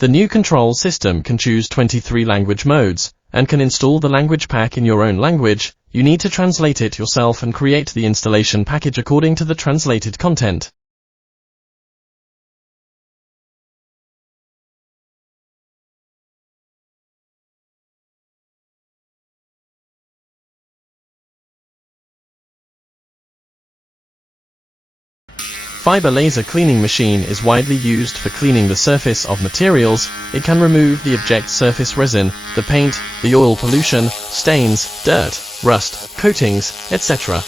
The new control system can choose 23 language modes, and can install the language pack in your own language. You need to translate it yourself and create the installation package according to the translated content. Fiber laser cleaning machine is widely used for cleaning the surface of materials. It can remove the object surface resin, the paint, the oil pollution, stains, dirt, rust, coatings, etc.